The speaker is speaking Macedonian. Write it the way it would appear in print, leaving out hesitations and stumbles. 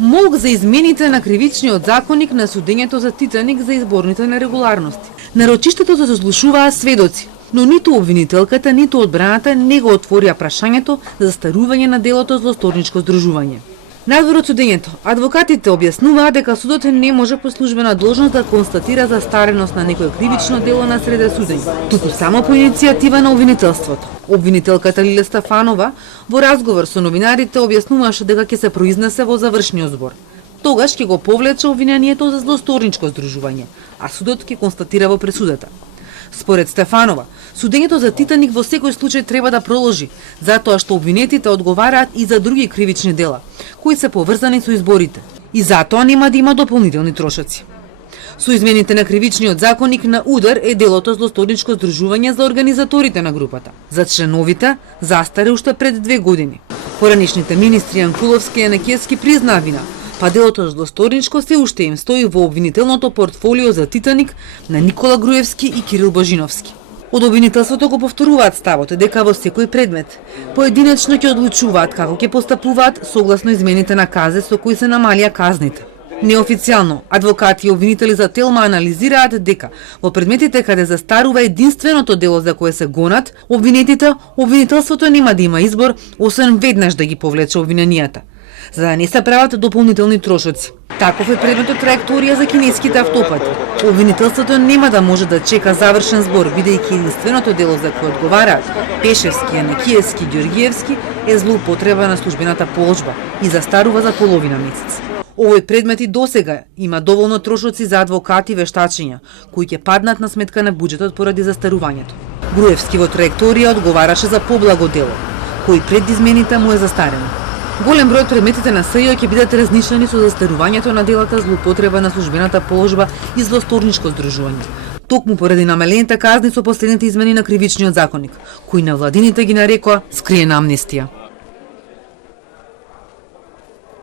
Молк за измените на кривичниот законник на судењето за Титаник за изборните нерегуларности. На рочиштето се заслушуваа сведоци, но ниту обвинителката, ниту одбраната не го отворија прашањето за застарување на делото злосторничко здружување. Надвор од судењето, адвокатите објаснуваа дека судот не може по службена должност да констатира застареност на некој кривично дело на среде судење, туку само по иницијатива на обвинителството. Обвинителката Лиле Стефанова во разговор со новинарите објаснуваше дека ќе се произнесе во завршниот збор. Тогаш ќе го повлече обвинението за злосторничко здружување, а судот ќе констатира во пресудата. Според Стефанова, судењето за Титаник во секој случај треба да продолжи, затоа што обвинетите одговараат и за други кривични дела, кои се поврзани со изборите, и затоа нема да има дополнителни трошоци. Со измените на кривичниот законник на удар е делото злосторничко здружување за организаторите на групата. За членовите застаре уште пред 2 години. Поранишните министри Јанкуловски и Јанакиевски признаа вина, па делото злосторничко се уште им стои во обвинителното портфолио за Титаник на Никола Груевски и Кирил Божиновски. Од обвинителството го повторуваат ставот дека во секој предмет поединечно ќе одлучуваат како ќе постапуваат согласно измените на КАЗ со кои се намалија казните. Неофицијално, адвокати и обвинители за Телма анализираат дека во предметите каде застарува единственото дело за кое се гонат обвинетите, обвинителството нема да има избор освен веднаш да ги повлече обвиненијата, за да не се прават дополнителни трошоци. Таков е предметот траекторија за кинеските автопати. Обвинителството нема да може да чека завршен збор, бидејќи единственото дело за кое одговараат Пешевски, Јанакиевски и Ѓоргиевски е злоупотреба на службената положба и застарува за половина месец. Овој предмет и досега има доволно трошоци за адвокати и вештачења, кои ќе паднат на сметка на буџетот поради застарувањето. Груевски во траекторија одговараше за поблаго дело, кој пред измените му е застарено. Голем број од предметите на СЈО ќе бидат разнишени со застарувањето на делата злоупотреба на службената положба и злосторничко здружување. Токму поради намалените казни со последните измени на кривичниот законник, кои на владините ги нарекоа скриена амнестија.